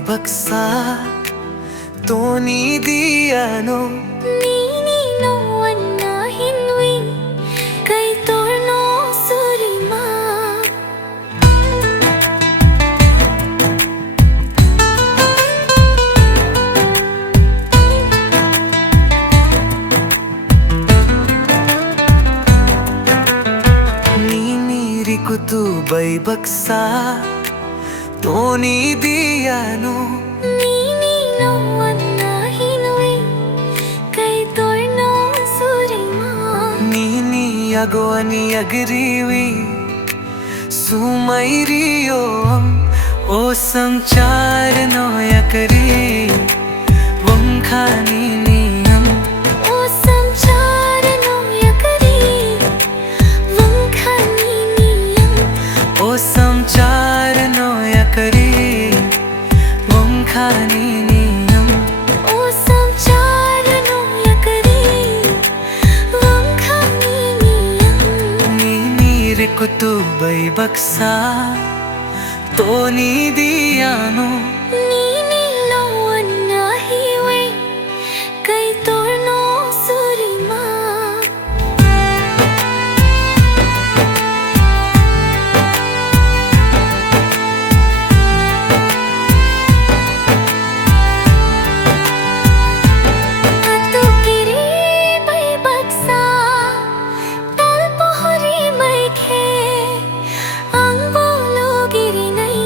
baksa Toni di ano Nini no wana hinwi Kay torno surima Nini rikutu bay baksa Toni di ano Nini no wana hinwi Kay torno surima Nini agwani agriwi Sumairiyo O samchar no yakari Wangkhani niyam O samchar no yakari Wangkhani niyam O samchar no yakari Wangkhani niyam O samchar no yakari Wangkhani niyam Nini rikutu bay baksa Toni di ano Nini no wana hiwi Kay torno surima Atu kiri bay baksa Talpohri may khe Ang bolo giri nai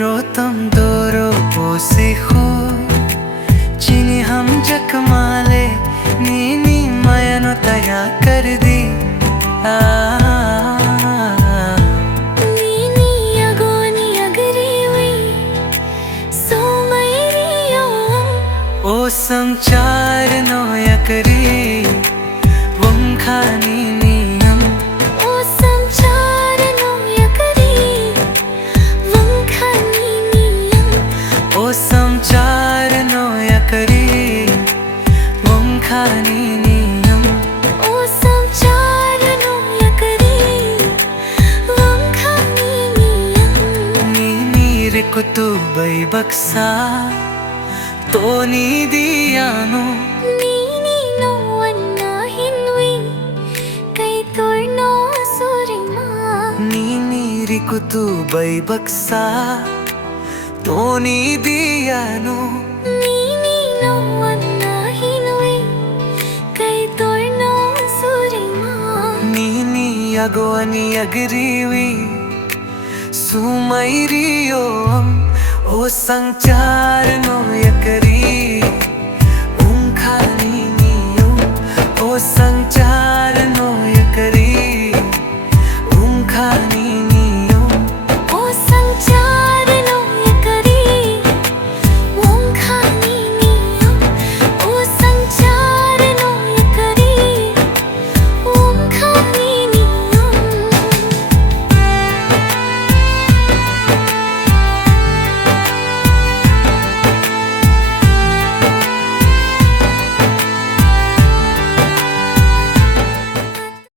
रोतम दोरो पोसे हो चीनी हम जकमाले नीनी मयनो तया कर दी Nini agoni agriwi So mairiyo ओ समचार no yakari वंखानी नियम O samchar no yakari Wangkhani niyam ओ समचार नो yakari वंखानी नियम O samchar no yakari Wangkhani niyam नीनी रिकुतु bay baksa Toni di ano Nini no wana hinwi Kay torno surima Nini rikutu bay baksa Toni di ano Nini no wana hinwi Kay torno surima Nini agwani agriwi Sumairiyo O sangchar no yakari Wangkhani niyo O sangchar